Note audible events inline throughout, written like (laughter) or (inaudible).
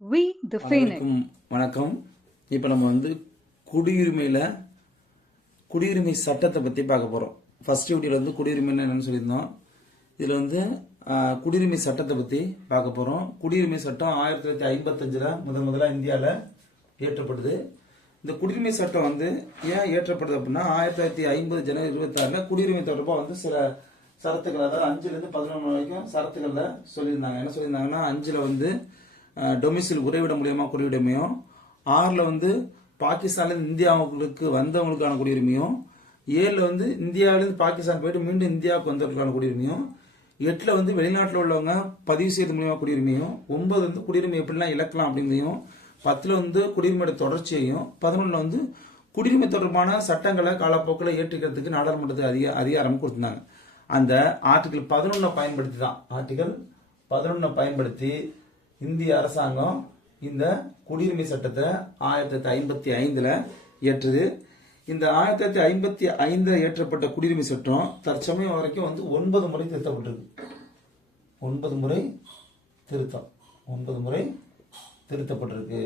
We the Phoenix வணக்கம். இப்போ நம்ம வந்து குடியுரிமையில் குடியுரிமை சட்டத்தை பற்றி பார்க்க போகிறோம் ஃபர்ஸ்ட் யூடியில் வந்து குடியுரிமைன்னு என்னன்னு சொல்லியிருந்தோம். இதில் வந்து குடியுரிமை சட்டத்தை பற்றி பார்க்க போகிறோம் குடியுரிமை சட்டம் ஆயிரத்தி தொள்ளாயிரத்தி ஐம்பத்தஞ்சில் முதன் முதலாக இந்தியாவில் இயற்றப்படுது. இந்த குடியுரிமை சட்டம் வந்து ஏன் ஏற்றப்படுது அப்படின்னா ஆயிரத்தி தொள்ளாயிரத்தி ஐம்பது ஜனவரி இருபத்தாறில் குடியுரிமை தொடர்பாக வந்து சில சரத்துக்கள் அதாவது அஞ்சுலேருந்து பதினொன்று வரைக்கும் சரத்துக்களில் சொல்லியிருந்தாங்க. என்ன சொல்லியிருந்தாங்கன்னா அஞ்சில் வந்து டொமிசில் உறைவிட மூலியமாக குடியுரிமையும் ஆறில் வந்து பாகிஸ்தான்லேருந்து இந்தியாவுக்கு வந்தவங்களுக்கான குடியுரிமையும் ஏழில் வந்து இந்தியாவிலேருந்து பாகிஸ்தான் போயிட்டு மீண்டும் இந்தியாவுக்கு வந்தவர்களுக்கான குடியுரிமையும் எட்டில் வந்து வெளிநாட்டில் உள்ளவங்க பதிவு செய்யறது மூலியமாக குடியுரிமையும் ஒன்பது வந்து குடியுரிமை எப்படிலாம் இழக்கலாம் அப்படிங்கிறதையும் பத்தில் வந்து குடியுரிமையோட தொடர்ச்சியையும் பதினொன்றில் வந்து குடியுரிமை தொடர்பான சட்டங்களை காலப்போக்கில் ஏற்றுக்கிறதுக்கு நாடாளுமன்றத்துக்கு அதிக அதிகாரம் கொடுத்துருந்தாங்க. அந்த ஆர்டிகிள் பதினொன்றை பயன்படுத்தி தான். ஆர்டிகல் பதினொன்றை பயன்படுத்தி இந்திய அரசாங்கம் இந்த குடியுரிமை சட்டத்தை ஆயிரத்தி தொள்ளாயிரத்தி ஐம்பத்தி ஐந்தில் ஏற்றது. இந்த ஆயிரத்தி தொள்ளாயிரத்தி ஐம்பத்தி ஐந்தில் ஏற்றப்பட்ட குடியுரிமை சட்டம் தற்சமயம் வரைக்கும் வந்து ஒன்பது முறை திருத்தப்பட்டிருக்கு. ஒன்பது முறை திருத்தம். ஒன்பது முறை திருத்தப்பட்டிருக்கு.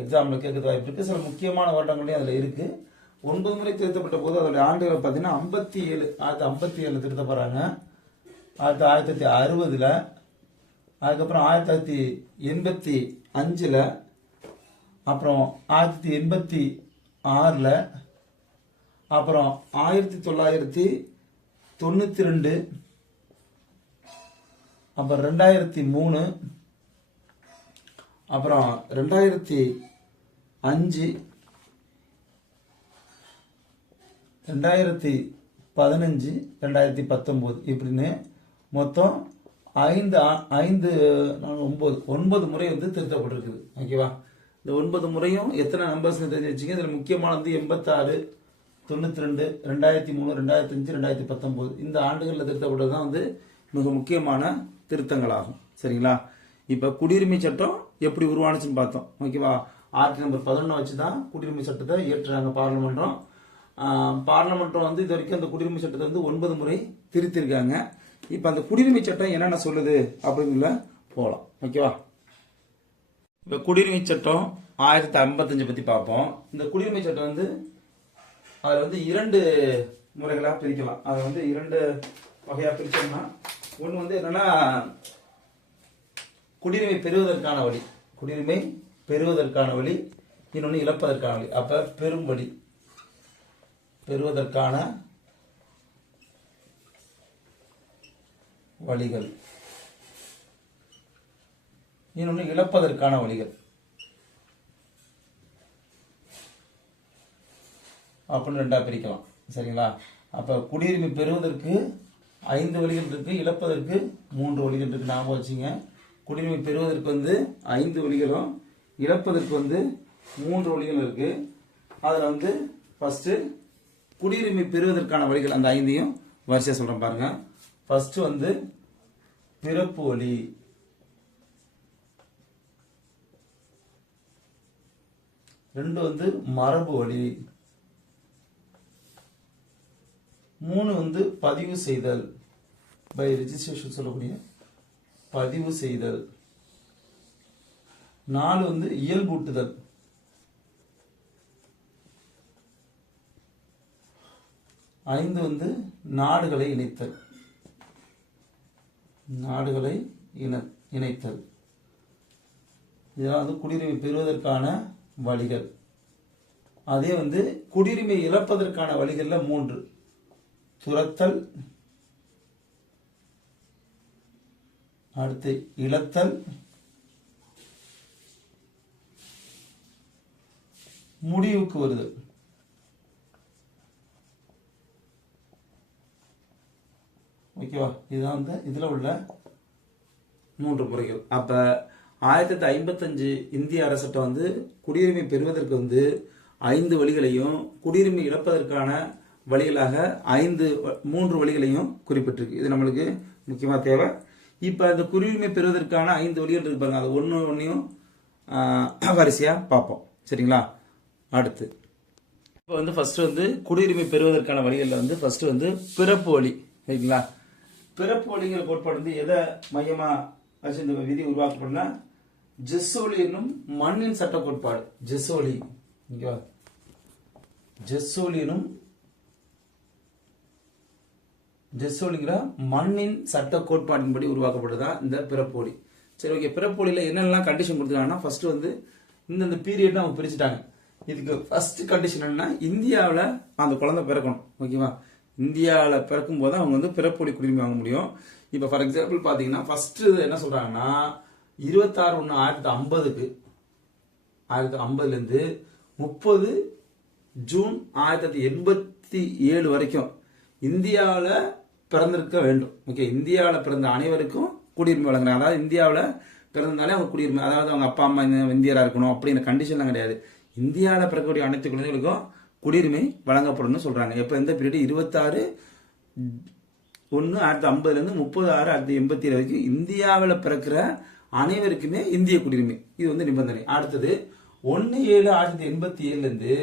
எக்ஸாமில் கேட்கறது வாய்ப்பு இருக்குது சில முக்கியமான வருடங்களையும் அதில் இருக்குது ஒன்பது முறை திருத்தப்பட்ட போது அதோடைய ஆண்டுகள் பார்த்தீங்கன்னா ஐம்பத்தி ஏழு ஆயிரத்தி ஐம்பத்தி ஏழில் திருத்தப்படுறாங்க. ஆயிரத்தி ஆயிரத்தி தொள்ளாயிரத்தி அறுபதில் அதுக்கப்புறம் ஆயிரத்தி தொள்ளாயிரத்தி எண்பத்தி அஞ்சில் அப்புறம் ஆயிரத்தி எண்பத்தி ஆறில் அப்புறம் ஆயிரத்தி தொள்ளாயிரத்தி தொண்ணூற்றி ரெண்டு அப்புறம் ரெண்டாயிரத்தி மூணு அப்புறம் ரெண்டாயிரத்தி அஞ்சு ரெண்டாயிரத்தி பதினஞ்சு ரெண்டாயிரத்தி பத்தொம்போது இப்படின்னு மொத்தம் ஐந்து ஆ- ஐந்து ஒன்பது ஒன்பது முறை வந்து திருத்தப்பட்டிருக்குது. ஓகேவா இந்த ஒன்பது முறையும் எத்தனை நம்பர்ஸ் தெரிஞ்சு வச்சுங்க இதில் முக்கியமானது எண்பத்தாறு தொண்ணூற்றி ரெண்டு ரெண்டாயிரத்தி மூணு ரெண்டாயிரத்தி அஞ்சு ரெண்டாயிரத்தி பத்தொம்போது இந்த ஆண்டுகளில் திருத்தப்பட்டது தான் வந்து மிக முக்கியமான திருத்தங்களாகும். சரிங்களா? இப்போ குடியுரிமை சட்டம் எப்படி உருவானுச்சுன்னு பார்த்தோம். ஓகேவா ஆர்டி நம்பர் பதினொன்று வச்சு தான் குடியுரிமை சட்டத்தை இயற்றுறாங்க பார்லிமெண்ட்டம். பார்லமெண்ட்டும் வந்து இது வரைக்கும் அந்த குடியுரிமை சட்டத்தை வந்து ஒன்பது முறை திருத்திருக்காங்க. இப்போ அந்த குடியுரிமை சட்டம் என்னென்ன சொல்லுது அப்படிங்கிற போகலாம் ஓகேவா? இப்போ குடியுரிமை சட்டம் ஆயிரத்தி ஐம்பத்தஞ்சு பற்றி பார்ப்போம். இந்த குடியுரிமை சட்டம் வந்து அதில் வந்து இரண்டு முறைகளாக பிரிக்கலாம். அதை வந்து இரண்டு வகையாக பிரித்தோம்னா ஒன்று வந்து என்னென்னா குடியுரிமை பெறுவதற்கான வழி. குடியுரிமை பெறுவதற்கான வழி இன்னொன்று இழப்பதற்கான வழி. அப்போ பெரும் வழி. பெறுவதற்கான வழிகள். இன்னொன்று இழப்பதற்கான வழிகள். அப்படின்னு ரெண்டா பிரிக்கலாம். சரிங்களா? அப்போ குடியுரிமை பெறுவதற்கு ஐந்து வழிகள் இருக்குது இழப்பதற்கு மூன்று வழிகள் இருக்குது ஞாபகம் வச்சுங்க. குடியுரிமை பெறுவதற்கு வந்து ஐந்து வழிகளும் இழப்பதற்கு வந்து மூன்று வழிகள் இருக்குது அதில் வந்து ஃபஸ்ட்டு குடியுரிமை பெறுவதற்கான வழிகள் அந்த ஐந்தையும் வரிசையாக சொல்கிறேன் பாருங்கள் ஃபஸ்ட்டு வந்து பிறப்பு வழி ரெண்டு வந்து மரபு ஒளி மூணு வந்து பதிவு செய்தல். பை ரிஜிஸ்ட்ரேஷன் சொல்லக்கூடிய பதிவு செய்தல். நாலு வந்து இயல்பூட்டுதல். ஐந்து வந்து நாடுகளை இணைத்தல். நாடுகளை இண இணைத்தல். இதெல்லாம் வந்து குடியுரிமை பெறுவதற்கான வழிகள். அதே வந்து குடியுரிமை இழப்பதற்கான வழிகளில் மூன்று. துரத்தல் அடுத்து இழத்தல் முடிவுக்கு வருதல். ஓகேவா? இதுதான் வந்து இதில் உள்ள மூன்று முறைகள். அப்போ ஆயிரத்தி தொள்ளாயிரத்தி ஐம்பத்தஞ்சு இந்திய அரசட்டம் வந்து குடியுரிமை பெறுவதற்கு வந்து ஐந்து வழிகளையும் குடியுரிமை இழப்பதற்கான வழிகளாக ஐந்து மூன்று வழிகளையும் குறிப்பிட்டிருக்கு. இது நம்மளுக்கு முக்கியமாக தேவை. இப்போ இந்த குடியுரிமை பெறுவதற்கான ஐந்து வழிகள் இருப்பாங்க அது ஒன்று ஒன்றையும் வரிசையாக பார்ப்போம். சரிங்களா? அடுத்து. இப்போ வந்து ஃபஸ்ட்டு வந்து குடியுரிமை பெறுவதற்கான வழிகளில் வந்து ஃபஸ்ட்டு வந்து பிறப்பு வழி சரிங்களா? பிறப்பு வழிங்கிற கோட்பாடு வந்து எதை மையமா வச்சு இந்த விதி உருவாக்கப்படும்னா ஜெஸ்ஸோலி என்னும் மண்ணின் சட்ட கோட்பாடு ஜெஸ்ஸோலி ஓகேவா ஜெஸ்ஸோலி எனும் ஜெஸ்ஸோலிங்கிற மண்ணின் சட்ட கோட்பாட்டின்படி உருவாக்கப்படுதா இந்த பிறப்போலி சரி ஓகே. பிறப்போலியில் என்னெல்லாம் கண்டிஷன் கொடுத்துருக்காங்கன்னா ஃபர்ஸ்ட் வந்து இந்தந்த பீரியட் அவங்க பிரிச்சுட்டாங்க. இதுக்கு ஃபர்ஸ்ட் கண்டிஷன் என்னன்னா இந்தியாவில் அந்த குழந்தை பிறக்கணும். ஓகேவா? இந்தியாவில் பிறக்கும் போது அவங்க வந்து பிறப்புடி குடியுரிமை வாங்க முடியும். இப்போ ஃபார் எக்ஸாம்பிள் பார்த்தீங்கன்னா ஃபஸ்ட்டு என்ன சொல்கிறாங்கன்னா இருபத்தாறு ஒன்று ஆயிரத்தி ஐம்பதுக்கு ஆயிரத்தி ஐம்பதுலேருந்து முப்பது ஜூன் ஆயிரத்தி தொள்ளாயிரத்தி எண்பத்தி ஏழு வரைக்கும் இந்தியாவில் பிறந்திருக்க வேண்டும். ஓகே இந்தியாவில் பிறந்த அனைவருக்கும் குடியுரிமை வழங்குறாங்க. அதாவது இந்தியாவில் பிறந்தாலே அவங்க குடியுரிமை. அதாவது அவங்க அப்பா அம்மா இந்த இந்தியராக இருக்கணும் அப்படிங்கிற கண்டிஷன்லாம் கிடையாது. இந்தியாவில் பிறக்கக்கூடிய அனைத்து குழந்தைகளுக்கும் குடியுரிமை வழங்கப்படும்னு சொல்கிறாங்க எப்போ எந்த பீரியடு? இருபத்தாறு ஒன்று ஆயிரத்தி ஐம்பதுலேருந்து முப்பது ஆறு ஆயிரத்தி எண்பத்தி ஏழு வரைக்கும் இந்தியாவில் பிறக்கிற அனைவருக்குமே இந்திய குடியுரிமை. இது வந்து நிபந்தனை. அடுத்தது ஒன்று ஏழு ஆயிரத்தி எண்பத்தி ஏழுலேருந்து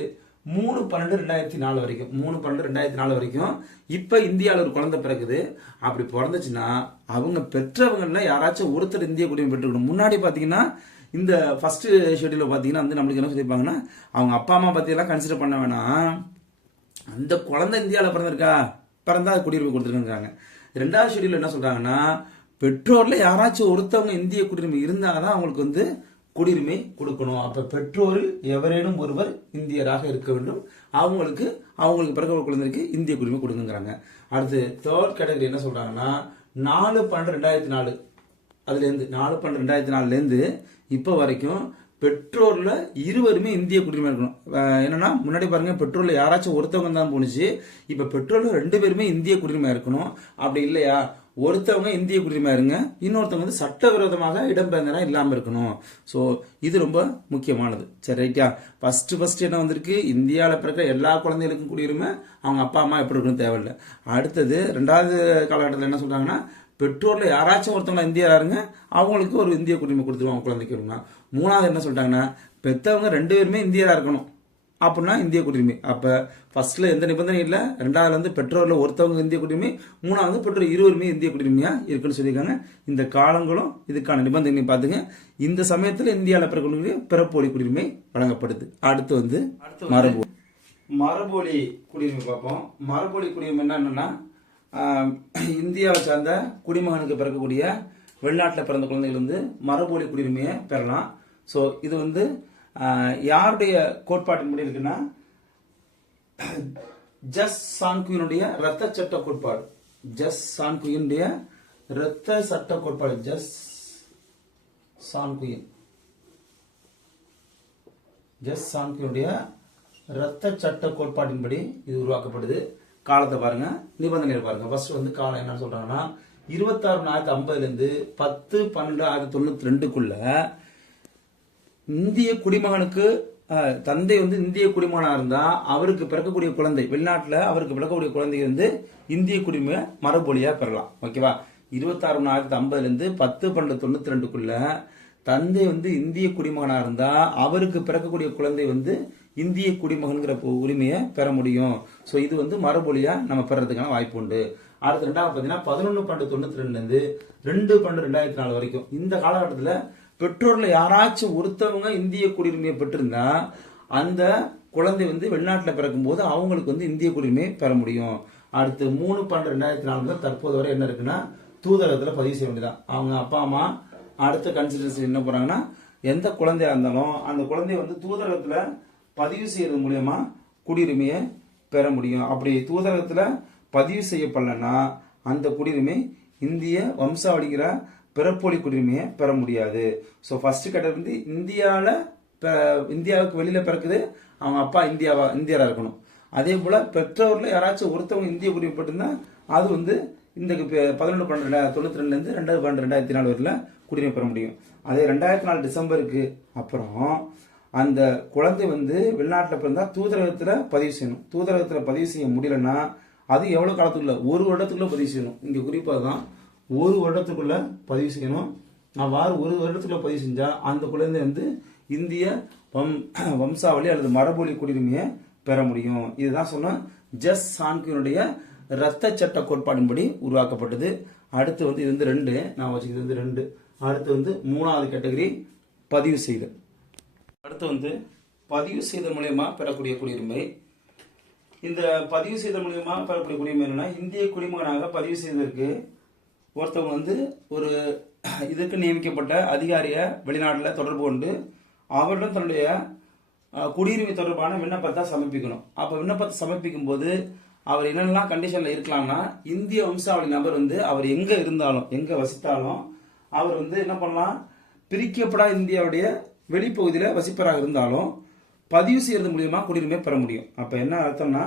மூணு பன்னெண்டு ரெண்டாயிரத்தி நாலு வரைக்கும். மூணு பன்னெண்டு ரெண்டாயிரத்தி நாலு வரைக்கும் இப்போ இந்தியாவில் ஒரு குழந்தை பிறக்குது. அப்படி பிறந்துச்சுன்னா அவங்க பெற்றவங்களில் யாராச்சும் ஒருத்தர் இந்திய குடியுரிமை பெற்றுக்கணும். முன்னாடி பார்த்தீங்கன்னா இந்த ஃபஸ்ட்டு ஷெட்யூலில் பார்த்தீங்கன்னா வந்து நம்மளுக்கு என்ன சொல்லியிருப்பாங்கன்னா அவங்க அப்பா அம்மா பற்றியெல்லாம் கன்சிடர் பண்ண வேணாம். அந்த குழந்தை இந்தியாவில் பிறந்திருக்கா? பிறந்தா குடியுரிமை கொடுத்துருக்காங்க ரெண்டாவது ஷெடியூல் என்ன சொல்கிறாங்கன்னா பெற்றோரில் யாராச்சும் ஒருத்தவங்க இந்திய குடியுரிமை இருந்தால் தான் அவங்களுக்கு வந்து குடியுரிமை கொடுக்கணும். அப்போ பெற்றோரில் எவரேனும் ஒருவர் இந்தியராக இருக்க வேண்டும். அவங்களுக்கு அவங்களுக்கு பிறகு ஒரு குழந்தைக்கு இந்திய குடியுரிமை கொடுங்கிறாங்க அடுத்து தேர்ட் கேட்டகரி என்ன சொல்கிறாங்கன்னா நாலு பன்னெண்டு ரெண்டாயிரத்தி நாலு. அதுலேருந்து நாலு பன்னெண்டு ரெண்டாயிரத்தி நாலுலேருந்து இப்போ வரைக்கும் பெட்ரோலில் இருவருமே இந்திய குடியுரிமை இருக்கணும். என்னன்னா முன்னாடி பாருங்க பெட்ரோலில் யாராச்சும் ஒருத்தவங்க தான் போணுச்சு. இப்போ பெட்ரோலில் ரெண்டு பேருமே இந்திய குடியுரிமை இருக்கணும். அப்படி இல்லையா? ஒருத்தவங்க இந்திய குடியுரிமை இருங்க இன்னொருத்தவங்க வந்து சட்டவிரோதமாக இடம்பெயர்ந்தனா இல்லாமல் இருக்கணும். ஸோ இது ரொம்ப முக்கியமானது. சரி ரைட்டா? ஃபஸ்ட்டு ஃபஸ்ட்டு என்ன வந்திருக்கு? இந்தியாவில் பிறக்கிற எல்லா குழந்தைகளுக்கும் குடியுரிமை அவங்க அப்பா அம்மா எப்படி இருக்கணும் தேவையில்லை. அடுத்தது ரெண்டாவது காலகட்டத்தில் என்ன சொல்கிறாங்கன்னா பெற்றோர்ல யாராச்சும் ஒருத்தவங்க இந்தியரா இருங்க அவங்களுக்கு ஒரு இந்திய குடியுரிமை கொடுத்துருவாங்க குழந்தைக்கு வரும்னா மூணாவது என்ன சொல்லிட்டாங்கன்னா பெத்தவங்க ரெண்டு பேருமே இந்தியரா இருக்கணும். அப்படின்னா இந்திய குடியுரிமை அப்ப ஃபர்ஸ்ட்ல எந்த நிபந்தனையும் இல்லை. ரெண்டாவதுல வந்து பெற்றோர்ல ஒருத்தவங்க இந்திய குடியுரிமை மூணாவது பெற்றோர் இருவருமே இந்திய குடியுரிமையா இருக்குன்னு சொல்லியிருக்காங்க. இந்த காலங்களும் இதுக்கான நிபந்தனை பார்த்துங்க. இந்த சமயத்துல இந்தியாவில் பிறக்கக்கூடிய பிறப்போலி குடியுரிமை வழங்கப்படுது. அடுத்து வந்து மரபு மரபொலி குடியுரிமை பார்ப்போம். மரபொலி குடியுரிமை என்னன்னா இந்தியாவை சார்ந்த குடிமகனுக்கு பிறக்கக்கூடிய வெளிநாட்டில் பிறந்த குழந்தைகள் வந்து மரபொழி குடியுரிமையை பெறலாம். ஸோ இது வந்து யாருடைய கோட்பாட்டின் முடி இருக்குன்னா ஜஸ் சான்குயினுடைய ரத்த சட்ட கோட்பாடு. ஜஸ் சான்குயினுடைய இரத்த சட்ட கோட்பாடு. ஜஸ் சான்குயின். ஜஸ் சான்குயினுடைய இரத்த சட்ட கோட்பாட்டின்படி இது உருவாக்கப்படுது. காலத்தை பாருங்க நிபந்தனைகள் பாருங்க. ஃபர்ஸ்ட் வந்து காலம் என்ன சொல்றாங்கன்னா இருபத்தாறு ஆயிரத்தி ஐம்பதுல இருந்து பத்து பன்னெண்டு ஆயிரத்தி தொண்ணூத்தி ரெண்டுக்குள்ள இந்திய குடிமகனுக்கு தந்தை வந்து இந்திய குடிமகனா இருந்தா அவருக்கு பிறக்கக்கூடிய குழந்தை வெளிநாட்டுல அவருக்கு பிறக்கக்கூடிய குழந்தை வந்து இந்திய குடிமை மரபொழியா பெறலாம். ஓகேவா இருபத்தாறு ஒன்று ஆயிரத்தி ஐம்பதுல இருந்து பத்து பன்னெண்டு தொண்ணூத்தி ரெண்டுக்குள்ள தந்தை வந்து இந்திய குடிமகனா இருந்தா அவருக்கு பிறக்கக்கூடிய குழந்தை வந்து இந்திய குடிமகன்கிற பு- உரிமையை பெற முடியும். ஸோ இது வந்து மரபொழியா நம்ம பெறதுக்கான வாய்ப்பு உண்டு அடுத்து ரெண்டாவது பார்த்தீங்கன்னா பதினொன்று பன்னெண்டு தொண்ணூத்தி ரெண்டுலேருந்து ரெண்டு பன்னெண்டு ரெண்டாயிரத்தி நாலு வரைக்கும். இந்த காலகட்டத்தில் பெற்றோர்ல யாராச்சும் ஒருத்தவங்க இந்திய குடியுரிமையை பெற்றிருந்தா அந்த குழந்தை வந்து வெளிநாட்டில் பிறக்கும்போது அவங்களுக்கு வந்து இந்திய குடியுரிமை பெற முடியும். அடுத்து மூணு பன்னெண்டு ரெண்டாயிரத்தி நாலு முதல் தற்போது வரை என்ன இருக்குன்னா தூதரகத்தில் பதிவு செய்ய வேண்டியதான் அவங்க அப்பா அம்மா அடுத்த கன்சிடரேஷன் என்ன பண்ணுறாங்கன்னா எந்த குழந்தையாக இருந்தாலும் அந்த குழந்தைய வந்து தூதரகத்தில் பதிவு செய்யறது மூலயமா குடியுரிமையை பெற முடியும். அப்படி தூதரகத்தில் பதிவு செய்யப்படலன்னா அந்த குடியுரிமை இந்திய வம்சாவளிங்கிற பிறப்பொலி குடியுரிமையை பெற முடியாது. ஸோ ஃபர்ஸ்ட் கேட்டது வந்து இந்தியாவில் இந்தியாவுக்கு வெளியில் பிறக்குது. அவங்க அப்பா இந்தியாவா இந்தியராக இருக்கணும். அதே போல் பெற்றோரில் யாராச்சும் ஒருத்தவங்க இந்திய குடியுரிமை பெற்றிருந்தா அது வந்து இந்த பதினொன்று பன்னெண்டு தொண்ணூற்றி ரெண்டுலேருந்து ரெண்டாயிரத்தி பன்னெண்டு ரெண்டாயிரத்தி நாலு வரையில் குடியுரிமை பெற முடியும். அதே ரெண்டாயிரத்தி நாலு டிசம்பருக்கு அப்புறம் அந்த குழந்தை வந்து வெளிநாட்டில் பிறந்தால் தூதரகத்தில் பதிவு செய்யணும். தூதரகத்தில் பதிவு செய்ய முடியலன்னா அது எவ்வளோ காலத்துக்குள்ள? ஒரு வருடத்துக்குள்ளே பதிவு செய்யணும். இங்கே குறிப்பாக தான் ஒரு வருடத்துக்குள்ளே பதிவு செய்யணும். அவ்வாறு ஒரு வருடத்துக்குள்ளே பதிவு செஞ்சால் அந்த குழந்தை வந்து இந்திய வம் வம்சாவளி அல்லது மரபொழி குடியுரிமையை பெற முடியும். இதுதான் சொன்னால் ஜஸ் சான்கினுடைய ரத்த சட்ட கோட்பாடின்படி உருவாக்கப்பட்டது. அடுத்து வந்து இது வந்து ரெண்டு. நான் வச்சுக்கிறது வந்து ரெண்டு. அடுத்து வந்து மூணாவது கேட்டகரி பதிவு செய்தல். அடுத்து வந்து பதிவு செய்தல் மூலயமா பெறக்கூடிய குடியுரிமை. இந்த பதிவு செய்தல் மூலயமா பெறக்கூடிய குடியுரிமை என்னன்னா இந்திய குடிமகனாக பதிவு செய்ததற்கு ஒருத்தவங்க வந்து ஒரு இதுக்கு நியமிக்கப்பட்ட அதிகாரியை வெளிநாட்டில் தொடர்பு கொண்டு அவரிடம் தன்னுடைய குடியுரிமை தொடர்பான விண்ணப்பத்தை சமர்ப்பிக்கணும். அப்போ விண்ணப்பத்தை சமர்ப்பிக்கும் போது அவர் என்னென்னலாம் கண்டிஷனில் இருக்கலாம்னா இந்திய வம்சாவளி நபர் வந்து அவர் எங்கே இருந்தாலும் எங்கே வசித்தாலும் அவர் வந்து என்ன பண்ணலாம் பிரிக்கப்படாத இந்தியாவுடைய வெளிப்பகுதியில் வசிப்பராக இருந்தாலும் பதிவு செய்கிறது மூலியமா குடியுரிமை பெற முடியும். அப்போ என்ன அர்த்தம்னா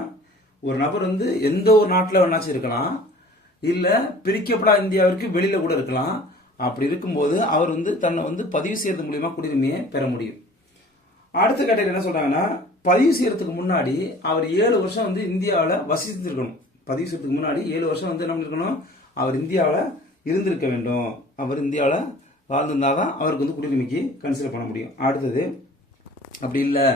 ஒரு நபர் வந்து எந்த ஒரு நாட்டில் வேணாச்சும் இருக்கலாம். இல்லை பிரிக்கப்படா இந்தியாவிற்கு வெளியில் கூட இருக்கலாம். அப்படி இருக்கும்போது அவர் வந்து தன்னை வந்து பதிவு செய்கிறது மூலியமா குடியுரிமையை பெற முடியும். அடுத்த கட்டையில் என்ன சொல்கிறாங்கன்னா பதிவு செய்கிறதுக்கு முன்னாடி அவர் ஏழு வருஷம் வந்து இந்தியாவில் வசித்திருக்கணும். பதிவு செய்யறதுக்கு முன்னாடி ஏழு வருஷம் வந்து என்ன இருக்கணும் அவர் இந்தியாவில் இருந்திருக்க வேண்டும். அவர் இந்தியாவில் வாழ்ந்திருந்தாதான் அவருக்கு வந்து குடியுரிமைக்கு கன்சிடர் பண்ண முடியும். அடுத்தது அப்படி இல்லை.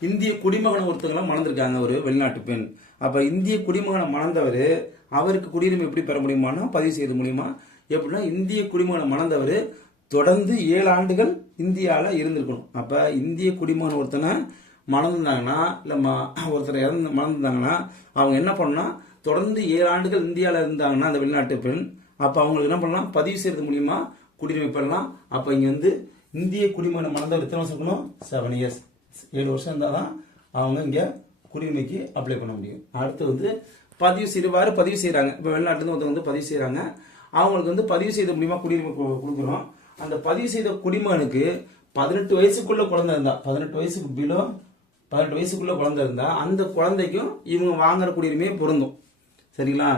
இந்திய குடிமகனை ஒருத்தவங்களாம் மணந்திருக்காங்க ஒரு வெளிநாட்டு பெண். அப்போ இந்திய குடிமகனை மணந்தவர் அவருக்கு குடியுரிமை எப்படி பெற முடியுமானா பதிவு செய்வது மூலியமா எப்படின்னா இந்திய குடிமகனை மணந்தவர் தொடர்ந்து ஏழு ஆண்டுகள் இந்தியாவில் இருந்திருக்கணும். அப்போ இந்திய குடிமகன் ஒருத்தனை மணந்திருந்தாங்கன்னா இல்லை ம- ஒருத்தர் இறந்து மணந்திருந்தாங்கன்னா அவங்க என்ன பண்ணணும்னா தொடர்ந்து ஏழு ஆண்டுகள் இந்தியாவில் இருந்தாங்கன்னா அந்த வெளிநாட்டு பெண் அப்போ அவங்களுக்கு என்ன பண்ணலாம்? பதிவு செய்கிறது மூலியமாக குடியுரிமை பெறலாம் இங்கே வந்து இந்திய குடிமகன் மணந்தவர் எத்தனை வருஷம் இருக்கணும்? செவன் இயர்ஸ் ஏழு வருஷம் இருந்தால் தான் அவங்க இங்கே குடியுரிமைக்கு அப்ளை பண்ண முடியும். அடுத்து வந்து பதிவு செய்வாரு பதிவு செய்கிறாங்க இப்போ வெளிநாட்டுலேருந்து ஒருத்தவங்க வந்து பதிவு செய்கிறாங்க அவங்களுக்கு வந்து பதிவு செய்த மூலியமாக குடியுரிமை கொடுக்குறோம். அந்த பதிவு செய்த குடிமகனுக்கு பதினெட்டு வயசுக்குள்ளே குழந்தை இருந்தால் பதினெட்டு வயசுக்கு பிலோ பதினெட்டு வயசுக்குள்ளே குழந்தை இருந்தால் அந்த குழந்தைக்கும் இவங்க வாங்குற குடியுரிமையே பொருந்தும். சரிங்களா?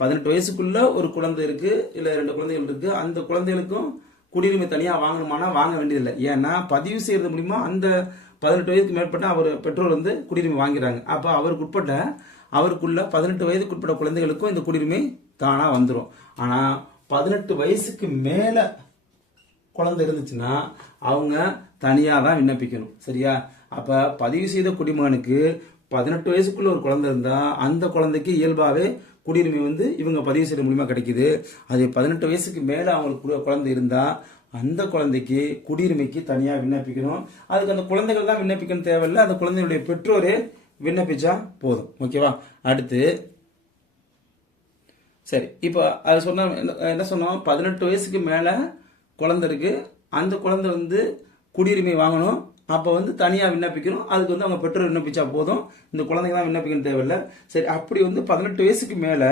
பதினெட்டு வயசுக்குள்ள ஒரு குழந்தை இருக்கு இல்ல ரெண்டு குழந்தைகள் இருக்கு. அந்த குழந்தைகளுக்கும் குடியுரிமை தனியா வாங்கணுமானா வாங்க வேண்டியதில்லை. ஏன்னா பதிவு செய்யறது மூலியமா அந்த பதினெட்டு வயதுக்கு மேற்பட்ட அவர் பெற்றோர் வந்து குடியுரிமை வாங்கிறாங்க. அப்ப அவருக்கு உட்பட்ட அவருக்குள்ள பதினெட்டு வயதுக்கு உட்பட்ட குழந்தைகளுக்கும் இந்த குடியுரிமை தானா வந்துடும் ஆனா பதினெட்டு வயசுக்கு மேல குழந்தை இருந்துச்சுன்னா அவங்க தனியாக தான் விண்ணப்பிக்கணும். சரியா? அப்ப பதிவு செய்த குடிமகனுக்கு பதினெட்டு வயசுக்குள்ள ஒரு குழந்தை இருந்தா அந்த குழந்தைக்கு இயல்பாவே குடியுரிமை வந்து இவங்க பதிவு செய்ய மூலியமா கிடைக்குது. அது பதினெட்டு வயசுக்கு மேல அவங்களுக்கு குழந்தை இருந்தா அந்த குழந்தைக்கு குடியுரிமைக்கு தனியா விண்ணப்பிக்கணும். அதுக்கு அந்த குழந்தைகள் தான் விண்ணப்பிக்கணும் தேவையில்லை. அந்த குழந்தையுடைய பெற்றோரே விண்ணப்பிச்சா போதும். ஓகேவா? அடுத்து சரி இப்போ அது சொன்ன என்ன- என்ன சொன்னோம்? பதினெட்டு வயசுக்கு மேல குழந்தை இருக்கு. அந்த குழந்தை வந்து குடியுரிமை வாங்கணும். அப்போ வந்து தனியாக விண்ணப்பிக்கணும். அதுக்கு வந்து அவங்க பெற்றோர் விண்ணப்பிச்சா போதும். இந்த குழந்தைங்க தான் விண்ணப்பிக்கணும் தேவையில்லை. சரி அப்படி வந்து பதினெட்டு வயசுக்கு மேலே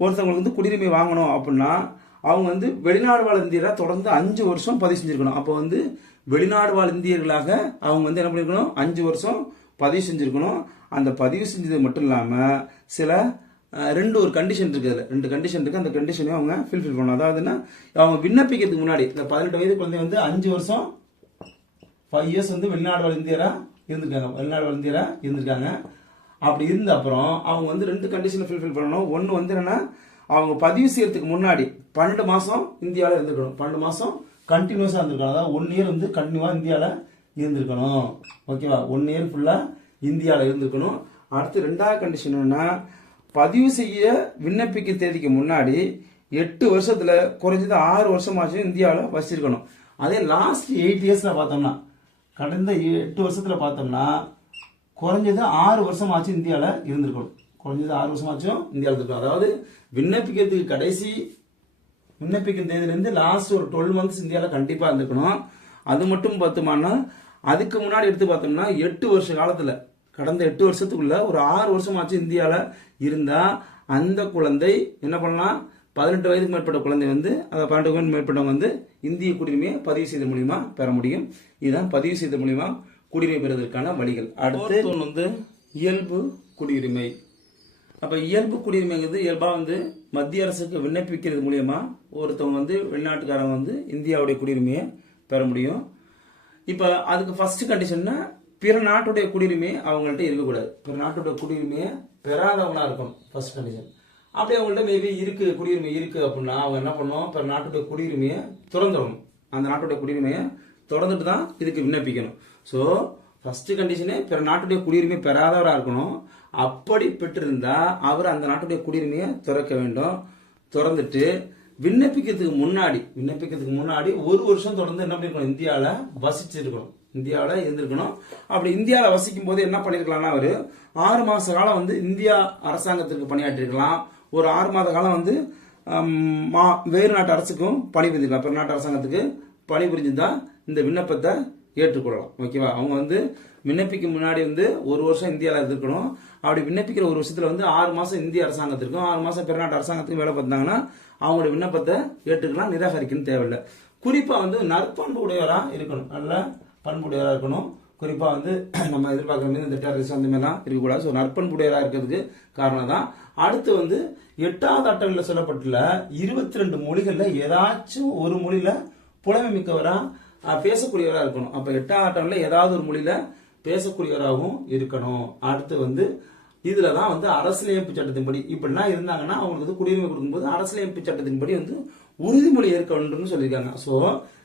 ஒருத்தவங்களுக்கு வந்து குடியுரிமை வாங்கணும் அப்படின்னா அவங்க வந்து வெளிநாடு வாழ் இந்தியராக தொடர்ந்து அஞ்சு வருஷம் பதிவு செஞ்சிருக்கணும். அப்போ வந்து வெளிநாடு வாழ் இந்தியர்களாக அவங்க வந்து என்ன பண்ணிருக்கணும்? அஞ்சு வருஷம் பதிவு செஞ்சுருக்கணும். அந்த பதிவு செஞ்சது மட்டும் இல்லாமல் சில ரெண்டு ஒரு கண்டிஷன் இருக்குது அதில். ரெண்டு கண்டிஷன் இருக்குது அந்த கண்டிஷனையும் அவங்க ஃபில்ஃபில் பண்ணணும். அதாவதுன்னா அவங்க விண்ணப்பிக்கிறதுக்கு முன்னாடி இந்த பதினெட்டு வயது குழந்தை வந்து அஞ்சு வருஷம் ஃபைவ் இயர்ஸ் வந்து வெளிநாடு வாழ் இருந்திருக்காங்க. வெளிநாடு வாழ் இருந்திருக்காங்க. அப்படி இருந்த அப்புறம் அவங்க வந்து ரெண்டு கண்டிஷனை ஃபில்ஃபில் பண்ணணும். ஒன்று வந்து என்னென்னா அவங்க பதிவு செய்யறதுக்கு முன்னாடி பன்னெண்டு மாதம் இந்தியாவில் இருந்திருக்கணும். பன்னெண்டு மாதம் கண்டினியூஸாக இருந்திருக்கணும். அதாவது ஒன் இயர் வந்து கண்டினியூவாக இந்தியாவில் இருந்திருக்கணும். ஓகேவா ஒன் இயர் ஃபுல்லாக இந்தியாவில் இருந்திருக்கணும். அடுத்து ரெண்டாவது கண்டிஷன் என்னென்னா பதிவு செய்ய விண்ணப்பிக்க தேதிக்கு முன்னாடி எட்டு வருஷத்தில் குறைஞ்சது ஆறு வருஷமாச்சும் இந்தியாவில் வச்சிருக்கணும். அதே லாஸ்ட் எயிட் இயர்ஸில் பார்த்தோம்னா கடந்த எட்டு வருஷத்தில் பார்த்தோம்னா குறைஞ்சது ஆறு வருஷமாச்சும் இந்தியாவில் இருந்திருக்கணும். குறைஞ்சது ஆறு வருஷமாச்சும் இந்தியாவில் இருந்திருக்கணும். அதாவது விண்ணப்பிக்கிறதுக்கு கடைசி விண்ணப்பிக்கும் தேதியிலேருந்து லாஸ்ட் ஒரு டுவெல் மந்த்ஸ் இந்தியாவில் கண்டிப்பாக இருந்துக்கணும் அது மட்டும் பார்த்தோம்னா அதுக்கு முன்னாடி எடுத்து பார்த்தோம்னா எட்டு வருஷ காலத்தில் கடந்த எட்டு வருஷத்துக்குள்ள ஒரு ஆறு வருஷமாச்சும் இந்தியாவில் இருந்தால் அந்த குழந்தை என்ன பண்ணலாம்? பதினெட்டு வயதுக்கு மேற்பட்ட குழந்தை வந்து அந்த பன்னெண்டு வயதுக்கு மேற்பட்டவங்க வந்து இந்திய குடியுரிமையை பதிவு செய்த மூலியமா பெற முடியும். இதுதான் பதிவு செய்த மூலியமா குடியுரிமை பெறுவதற்கான வழிகள். அடுத்து ஒன்று வந்து இயல்பு குடியுரிமை. அப்போ இயல்பு குடியுரிமைங்கிறது இயல்பாக வந்து மத்திய அரசுக்கு விண்ணப்பிக்கிறது மூலியமா ஒருத்தவங்க வந்து வெளிநாட்டுக்காரங்க வந்து இந்தியாவுடைய குடியுரிமையை பெற முடியும். இப்போ அதுக்கு ஃபர்ஸ்ட் கண்டிஷன்னா பிற நாட்டுடைய குடியுரிமை அவங்கள்ட்ட இருக்கக்கூடாது. பிற நாட்டுடைய குடியுரிமையை பெறாதவங்களா இருக்கும் ஃபர்ஸ்ட் கண்டிஷன் அப்படி அவங்கள்ட்ட மேபி இருக்கு குடியுரிமை இருக்கு அப்படின்னா அவங்க என்ன பண்ணணும் பிற நாட்டுடைய குடியுரிமையை திறந்துடணும். அந்த நாட்டுடைய குடியுரிமையை திறந்துட்டு தான் இதுக்கு விண்ணப்பிக்கணும். ஸோ ஃபர்ஸ்ட் கண்டிஷனே பிற நாட்டுடைய குடியுரிமை பெறாதவராக இருக்கணும். அப்படி பெற்றிருந்தா அவர் அந்த நாட்டுடைய குடியுரிமையை திறக்க வேண்டும். திறந்துட்டு விண்ணப்பிக்கிறதுக்கு முன்னாடி விண்ணப்பிக்கிறதுக்கு முன்னாடி ஒரு வருஷம் தொடர்ந்து என்ன பண்ணிருக்கணும்? இந்தியாவில் வசிச்சிருக்கணும். இந்தியாவில் இருந்திருக்கணும். அப்படி இந்தியாவில் வசிக்கும் போது என்ன பண்ணியிருக்கலாம்னா அவர் ஆறு மாத காலம் வந்து இந்தியா அரசாங்கத்திற்கு பணியாற்றிருக்கலாம். ஒரு ஆறு மாத காலம் வந்து மா- வேறு நாட்டு அரசுக்கும் பணிபுரிஞ்சிருக்கலாம் பிற நாட்டு அரசாங்கத்துக்கு பணிபுரிஞ்சிருந்தா இந்த விண்ணப்பத்தை ஏற்றுக்கொள்ளலாம். ஓகேவா? அவங்க வந்து விண்ணப்பிக்க முன்னாடி வந்து ஒரு வருஷம் இந்தியாவில் இருக்கணும். அப்படி விண்ணப்பிக்கிற ஒரு வருஷத்தில் வந்து ஆறு மாதம் இந்திய அரசாங்கத்திற்கும் ஆறு மாதம் பிறநாட்டு அரசாங்கத்துக்கும் வேலை பார்த்தாங்கன்னா அவங்களோட விண்ணப்பத்தை ஏற்றுக்கலாம் நிராகரிக்கணும் தேவையில்லை. குறிப்பாக வந்து நற்பண்பு உடையவராக இருக்கணும். நல்ல பண்புடையவராக இருக்கணும். குறிப்பாக வந்து (clears throat) நம்ம எதிர்பார்க்குற மாதிரி இந்த டெரரிஸ்ட் அந்த மாதிரிலாம் இருக்கக்கூடாது. ஸோ நற்பண்புடையவராக இருக்கிறதுக்கு காரணம் தான் அடுத்து வந்து எட்டாவது அட்டங்களில் சொல்லப்பட்டுள்ள இருபத்தி ரெண்டு மொழிகளில் ஏதாச்சும் ஒரு மொழியில புலமை மிக்கவரா பேசக்கூடியவராக இருக்கணும். அப்போ எட்டாவது அட்டவணையில் ஏதாவது ஒரு மொழியில பேசக்கூடியவராகவும் இருக்கணும். அடுத்து வந்து இதுல தான் வந்து அரசியலமைப்பு சட்டத்தின்படி இப்படிலாம் இருந்தாங்கன்னா அவங்களுக்கு வந்து குடியுரிமை கொடுக்கும்போது அரசியலமைப்பு சட்டத்தின்படி வந்து உறுதிமொழி ஏற்க வேண்டும்னு சொல்லியிருக்காங்க. ஸோ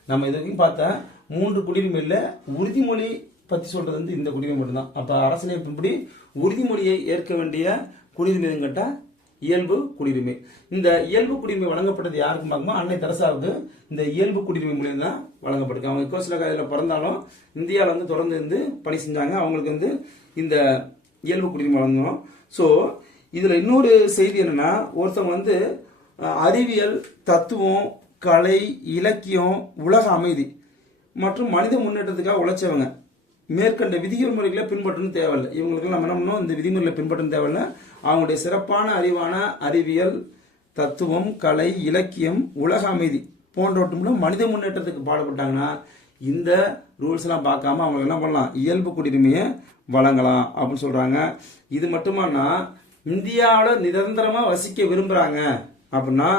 நம்ம இது வரைக்கும் பார்த்த மூன்று குடியுரிமையில் உறுதிமொழி பத்தி சொல்றது வந்து இந்த குடியுரிமை மட்டும்தான். அப்ப அரசியலமைப்பின்படி உறுதிமொழியை ஏற்க வேண்டிய குடியுரிமை கேட்டால் இயல்பு குடியுரிமை. இந்த இயல்பு குடியுரிமை வழங்கப்பட்டது யாருக்கு பார்க்குமோ? அன்னை தெரசாவுக்கு இந்த இயல்பு குடியுரிமை மூலியம் தான் வழங்கப்பட்டிருக்கு அவங்க கோஸ்லகாயில் பிறந்தாலும் இந்தியாவில் வந்து தொடர்ந்து இருந்து பணி செஞ்சாங்க. அவங்களுக்கு வந்து இந்த இயல்பு குடியுரிமை வழங்கணும் ஸோ இதில் இன்னொரு செய்தி என்னன்னா ஒருத்தன் வந்து அறிவியல் தத்துவம் கலை இலக்கியம் உலக அமைதி மற்றும் மனித முன்னேற்றத்துக்காக உழைச்சவங்க. மேற்கண்ட விதிகள் முறைகளை பின்பற்றணும் தேவையில்லை. இவங்களுக்கு நம்ம என்ன பண்ணணும்? இந்த விதிமுறைகளை பின்பற்றணும் தேவையில்லை. அவங்களுடைய சிறப்பான அறிவான அறிவியல் தத்துவம் கலை இலக்கியம் உலக அமைதி போன்றவற்றும்ல மனித முன்னேற்றத்துக்கு பாடுபட்டாங்கன்னா இந்த ரூல்ஸ் எல்லாம் பார்க்காம அவங்க என்ன பண்ணலாம்? இயல்பு குடியுரிமையை வழங்கலாம் அப்படின்னு சொல்றாங்க. இது மட்டுமானா இந்தியாவில் நிரந்தரமாக வசிக்க விரும்புகிறாங்க அப்படின்னா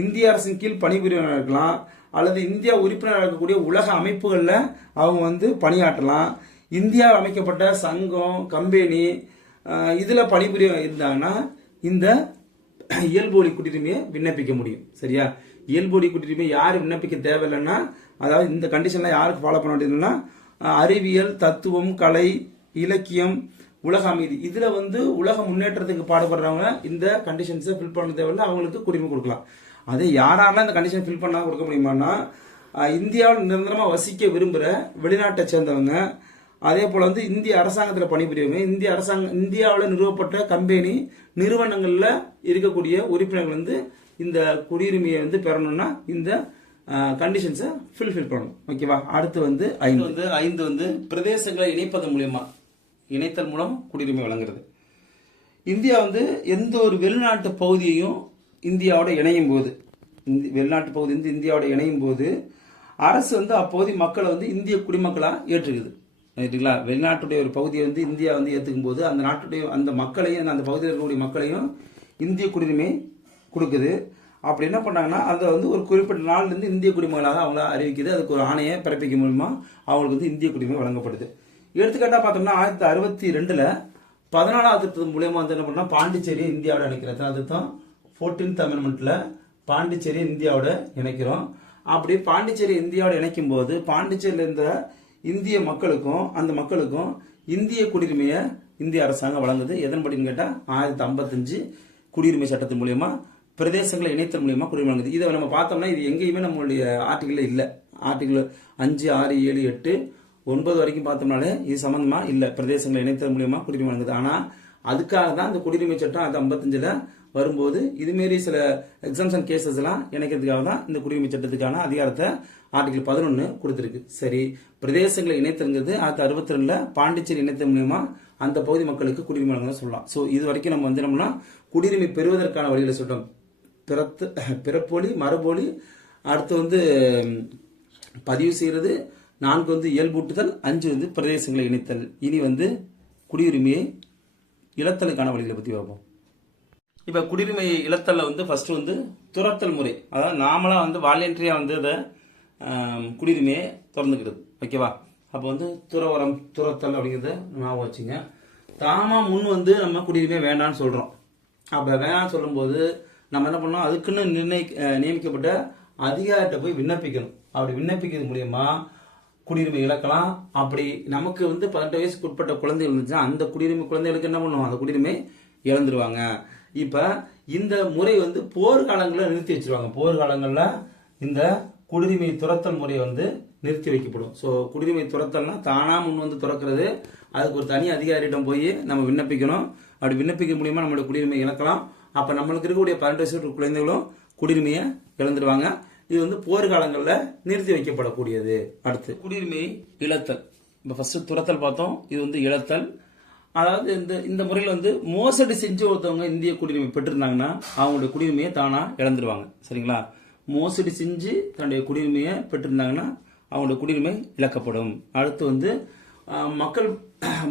இந்திய அரசின் கீழ் பணிபுரியவராக இருக்கலாம் அல்லது இந்தியா உறுப்பினராக இருக்கக்கூடிய உலக அமைப்புகளில் அவங்க வந்து பணியாற்றலாம். இந்தியாவில் அமைக்கப்பட்ட சங்கம் கம்பெனி இதில் பணிபுரிய இருந்தாங்கன்னா இந்த இயல்பொலி குடியுரிமையை விண்ணப்பிக்க முடியும். சரியா? இயல்பொலி குடியுரிமை யார் விண்ணப்பிக்க தேவையில்லைன்னா அதாவது இந்த கண்டிஷன்லாம் யாருக்கு ஃபாலோ பண்ண வேண்டியதுன்னா அறிவியல் தத்துவம் கலை இலக்கியம் உலக அமைதி. இதில் வந்து உலக முன்னேற்றத்துக்கு பாடுபடுறவங்க இந்த கண்டிஷன்ஸை ஃபில் பண்ண தேவையில்லை அவங்களுக்கு குடிமை கொடுக்கலாம். அதே யாரெல்லாம் இந்த கண்டிஷன் ஃபில் பண்ணால் கொடுக்க முடியுமான்னா இந்தியாவில் நிரந்தரமாக வசிக்க விரும்புகிற வெளிநாட்டை சேர்ந்தவங்க அதே போல் வந்து இந்திய அரசாங்கத்தில் பணிபுரியவங்க இந்திய அரசாங்கம் இந்தியாவில் நிறுவப்பட்ட கம்பெனி நிறுவனங்களில் இருக்கக்கூடிய உறுப்பினர்கள் வந்து இந்த குடியுரிமையை வந்து பெறணும்னா இந்த கண்டிஷன்ஸை ஃபில்ஃபில் பண்ணணும். ஓகேவா அடுத்து வந்து ஐந்து. வந்து ஐந்து வந்து பிரதேசங்களை இணைப்பதன் மூலியமா இணைத்தல் மூலம் குடியுரிமை வழங்குறது. இந்தியா வந்து எந்த ஒரு வெளிநாட்டு பகுதியையும் இந்தியாவோட இணையும் போது வெளிநாட்டு பகுதி வந்து இந்தியாவோட இணையும் போது அரசு வந்து அப்போதைய மக்களை வந்து இந்திய குடிமக்களாக ஏற்றுக்குது. ரைட்டுங்களா வெளிநாட்டுடைய ஒரு பகுதியை வந்து இந்தியா வந்து ஏற்றுக்கும் போது அந்த நாட்டுடைய அந்த மக்களையும் அந்த பகுதியில் இருக்கக்கூடிய மக்களையும் இந்திய குடியுரிமை கொடுக்குது. அப்படி என்ன பண்ணாங்கன்னா அதை வந்து ஒரு குறிப்பிட்ட நாள்லேருந்து இந்திய குடிமகளாக அவங்கள அறிவிக்குது. அதுக்கு ஒரு ஆணையை பிறப்பிக்க மூலமாக அவங்களுக்கு வந்து இந்திய குடிமை வழங்கப்படுது. எடுத்துக்காட்டாக பார்த்தோம்னா ஆயிரத்தி அறுபத்தி ரெண்டில் பதினாலாவது திருத்தம் மூலயமா வந்து என்ன பண்ணால் பாண்டிச்சேரி இந்தியாவோட இணைக்கிறது அது தான் ஃபோர்டீன்த் அமெண்ட்மெண்ட்டில் பாண்டிச்சேரி இந்தியாவோட இணைக்கிறோம். அப்படி பாண்டிச்சேரி இந்தியாவோட இணைக்கும் போது பாண்டிச்சேரியில் இருந்த இந்திய மக்களுக்கும் அந்த மக்களுக்கும் இந்திய குடியுரிமையை இந்திய அரசாங்கம் வழங்குது. எதன்படின்னு கேட்டால் ஆயிரத்தி ஐம்பத்தஞ்சு குடியுரிமை சட்டத்தின் மூலியமா பிரதேசங்களை இணைத்தல் மூலியமா குடியுரிமை வழங்குது. இதை நம்ம பார்த்தோம்னா இது எங்கேயுமே நம்மளுடைய ஆர்டிகளில் இல்லை. ஆர்டிகிள் அஞ்சு ஆறு ஏழு எட்டு ஒன்பது வரைக்கும் பார்த்தோம்னாலே இது சம்மந்தமாக இல்லை. பிரதேசங்களை இணைத்தல் மூலியமா குடியுரிமை வழங்குது. ஆனால் அதுக்காக தான் அந்த குடியுரிமை சட்டம் அது ஐம்பத்தஞ்சில் வரும்போது இதுமாரி சில எக்ஸாம்ஷன் கேசஸ்லாம் இணைக்கிறதுக்காக தான் இந்த குடியுரிமை சட்டத்துக்கான அதிகாரத்தை ஆர்டிகல் பதினொன்று கொடுத்துருக்கு. சரி பிரதேசங்களை இணைத்தங்கிறது ஆயிரத்தி அறுபத்தி ரெண்டில் பாண்டிச்சேரி இணைத்த மூலியமா அந்த பகுதி மக்களுக்கு குடியுரிமை வழங்க சொல்லலாம். ஸோ இது வரைக்கும் நம்ம வந்து என்னம்னா குடியுரிமை பெறுவதற்கான வழிகளை சொல்கிறோம் பிறத்து பிறப்பொழி மரபொலி அடுத்து வந்து பதிவு செய்கிறது நான்கு வந்து இயல்பூட்டுதல் அஞ்சு வந்து பிரதேசங்களை இணைத்தல். இனி வந்து குடியுரிமையை இழத்தலுக்கான வழிகளை பற்றி பார்ப்போம். இப்போ குடியுரிமை இழத்தலில் வந்து ஃபஸ்ட்டு வந்து துரத்தல் முறை. அதாவது நாமளாக வந்து வாலண்டரியாக வந்து அதை குடியுரிமையை திறந்துக்கிடுது. ஓகேவா? அப்போ வந்து துறவரம் துரத்தல் அப்படிங்கிறத ஞாபகம் வச்சுங்க. தாமாக முன் வந்து நம்ம குடியுரிமை வேண்டாம்னு சொல்கிறோம் அப்போ வேணாம்னு சொல்லும்போது நம்ம என்ன பண்ணோம் அதுக்குன்னு நிர்ணய நியமிக்கப்பட்ட அதிகாரிட்ட போய் விண்ணப்பிக்கணும். அப்படி விண்ணப்பிக்கிறது மூலயமா குடியுரிமை இழக்கலாம். அப்படி நமக்கு வந்து பதினெட்டு வயசுக்கு உட்பட்ட குழந்தைகள் இருந்துச்சுன்னா அந்த குடியுரிமை குழந்தைகளுக்கு என்ன பண்ணுவோம் அந்த குடியுரிமை இழந்துருவாங்க. இப்போ இந்த முறை வந்து போர்க்காலங்களில் நிறுத்தி வச்சிருவாங்க. போர்க்காலங்களில் இந்த குடியுரிமை துரத்தல் முறை வந்து நிறுத்தி வைக்கப்படும். ஸோ குடியுரிமை துரத்தல்னா தானாக முன் வந்து துறக்கிறது. அதுக்கு ஒரு தனி அதிகாரியிடம் போய் நம்ம விண்ணப்பிக்கணும். அப்படி விண்ணப்பிக்க மூலியமாக நம்மளுடைய குடியுரிமை இழக்கலாம். அப்போ நம்மளுக்கு இருக்கக்கூடிய பன்னெண்டு வயசு குழந்தைகளும் குடியுரிமையை இழந்துருவாங்க. இது வந்து போர்க்காலங்களில் நிறுத்தி வைக்கப்படக்கூடியது. அடுத்து குடியுரிமை இழத்தல். இப்போ ஃபஸ்ட்டு துரத்தல் பார்த்தோம். இது வந்து இழத்தல். அதாவது இந்த இந்த முறையில் வந்து மோசடி செஞ்சு ஒருத்தவங்க இந்திய குடியுரிமை பெற்றிருந்தாங்கன்னா அவங்களுடைய குடியுரிமையை தானா இழந்துருவாங்க. சரிங்களா? மோசடி செஞ்சு தன்னுடைய குடியுரிமையை பெற்றிருந்தாங்கன்னா அவங்களுடைய குடியுரிமை இழக்கப்படும். அடுத்து வந்து மக்கள்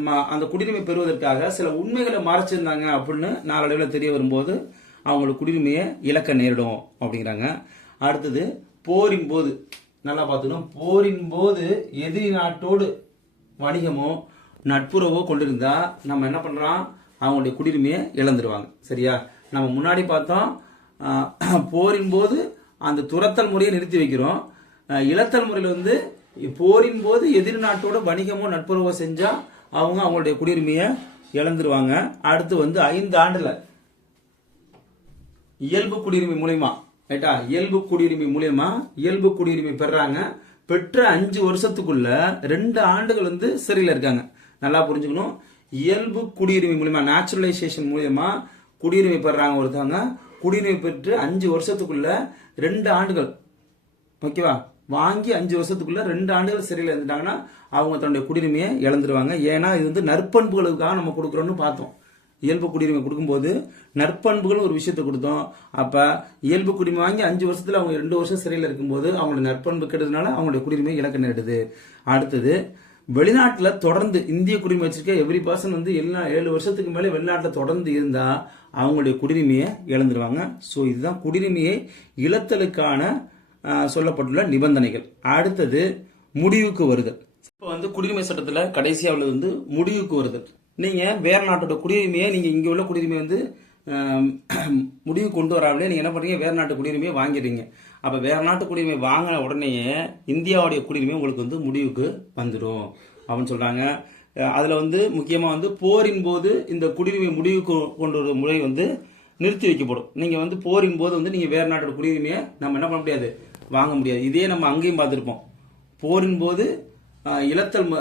ம- அந்த குடியுரிமை பெறுவதற்காக சில உண்மைகளை மறைச்சிருந்தாங்க அப்படின்னு நாளடைவில் தெரிய வரும்போது அவங்களுக்கு குடியுரிமையை இழக்க நேரிடும் அப்படிங்கிறாங்க. அடுத்தது போரின் போது நல்லா பார்த்துக்கணும். போரின் போது எதிரி நாட்டோடு வணிகமோ நட்புறவோ கொண்டிருந்தா நம்ம என்ன பண்ணுறோம் அவங்களுடைய குடியுரிமையை இழந்துருவாங்க. சரியா? நம்ம முன்னாடி பார்த்தோம் போரின் போது அந்த துரத்தல் முறையை நிறுத்தி வைக்கிறோம். இழத்தல் முறையில் வந்து போரின் போது எதிர் நாட்டோட வணிகமோ நட்புறவோ செஞ்சால் அவங்க அவங்களுடைய குடியுரிமையை இழந்துருவாங்க. அடுத்து வந்து ஐந்து ஆண்டில் இயல்பு குடியுரிமை மூலயமா ரைட்டா? இயல்பு குடியுரிமை மூலயமா இயல்பு குடியுரிமை பெறாங்க. பெற்ற அஞ்சு வருஷத்துக்குள்ள ரெண்டு ஆண்டுகள் வந்து சிறையில் இருக்காங்க. நல்லா புரிஞ்சுக்கணும். இயல்பு குடியுரிமை மூலியமா நேச்சுரலைசேஷன் மூலியமா குடியுரிமை பெறாங்க ஒருத்தவங்க. குடியுரிமை பெற்று அஞ்சு வருஷத்துக்குள்ள ரெண்டு ஆண்டுகள் ஓகேவா வாங்கி அஞ்சு வருஷத்துக்குள்ள ரெண்டு ஆண்டுகள் சிறையில் இருந்துட்டாங்கன்னா அவங்க தன்னுடைய குடியுரிமையை இழந்துருவாங்க. ஏன்னா இது வந்து நற்பண்புகளுக்காக நம்ம கொடுக்குறோம்னு பார்த்தோம். இயல்பு குடியுரிமை கொடுக்கும்போது நற்பண்புகள் ஒரு விஷயத்தை கொடுத்தோம். அப்போ இயல்பு குடிமை வாங்கி அஞ்சு வருஷத்தில் அவங்க ரெண்டு வருஷம் சிறையில் இருக்கும்போது அவங்களுடைய நற்பண்பு கெடுறதுனால அவங்களுடைய குடியுரிமை இழக்க நேரிடுது. அடுத்தது வெளிநாட்டில் தொடர்ந்து இந்திய குடிமை வச்சிருக்க எவ்ரி பர்சன் வந்து எல்லா ஏழு வருஷத்துக்கு மேலே வெளிநாட்டில் தொடர்ந்து இருந்தால் அவங்களுடைய குடியுரிமையை இழந்துருவாங்க. ஸோ இதுதான் குடியுரிமையை இழத்தலுக்கான சொல்லப்பட்டுள்ள நிபந்தனைகள். அடுத்தது முடிவுக்கு வருதல். இப்போ வந்து குடியுரிமை சட்டத்தில் கடைசியாக உள்ளது வந்து முடிவுக்கு வருதல். நீங்கள் வேறு நாட்டோட குடியுரிமையை நீங்கள் இங்கே உள்ள குடியுரிமை வந்து முடிவு கொண்டு வராமலே நீங்கள் என்ன பண்ணுறீங்க வேறு நாட்டு குடியுரிமையை வாங்கிடுறீங்க. அப்போ வேறு நாட்டு குடியுரிமை வாங்கின உடனேயே இந்தியாவுடைய குடியுரிமை உங்களுக்கு வந்து முடிவுக்கு வந்துடும் அப்படின்னு சொல்கிறாங்க அதில் வந்து முக்கியமாக வந்து போரின் போது இந்த குடியுரிமை முடிவுக்கு கொண்டு வரும் முறை வந்து நிறுத்தி வைக்கப்படும். நீங்கள் வந்து போரின் போது வந்து நீங்கள் வேறு நாட்டோட குடியுரிமையை நம்ம என்ன பண்ண முடியாது? வாங்க முடியாது. இதே நம்ம அங்கேயும் பார்த்துருப்போம். போரின் போது இழத்தல்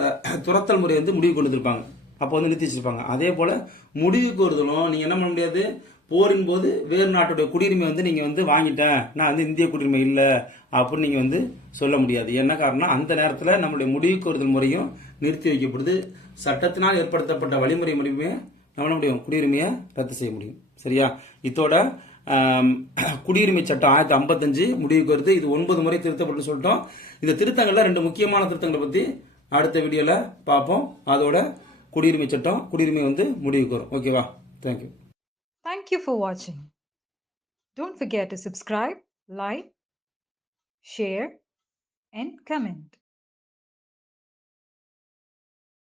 துரத்தல் முறை வந்து முடிவு கொண்டு வந்திருப்பாங்க. அப்போ வந்து நிறுத்தி வச்சிருப்பாங்க. அதே போல் முடிவுக்கு வருதலும் நீங்கள் என்ன பண்ண முடியாது? போரின் போது வேறு நாட்டுடைய குடியுரிமை வந்து நீங்கள் வந்து வாங்கிட்டேன். நான் வந்து இந்திய குடியுரிமை இல்லை அப்படின்னு நீங்கள் வந்து சொல்ல முடியாது. என்ன காரணம் அந்த நேரத்தில் நம்மளுடைய முடிவுக்கு வருதல் முறையும் நிறுத்தி வைக்கப்படுது. சட்டத்தினால் ஏற்படுத்தப்பட்ட வழிமுறை முடிவுமே நம்மளுடைய முடியும். குடியுரிமையை ரத்து செய்ய முடியும். சரியா? இதோட குடியுரிமை சட்டம் ஆயிரத்தி ஐம்பத்தஞ்சு முடிவுக்கு வருது. இது ஒன்பது முறை திருத்தப்பட்டு சொல்லிட்டோம். இந்த திருத்தங்கள்ல ரெண்டு முக்கியமான திருத்தங்களை பற்றி அடுத்த வீடியோவில் பார்ப்போம். அதோட குடியுரிமை சட்டம் குடியுரிமை வந்து முடிவுக்கு வரும் ஓகேவா thank you thank you for வாட்சிங் don't forget to subscribe like share and comment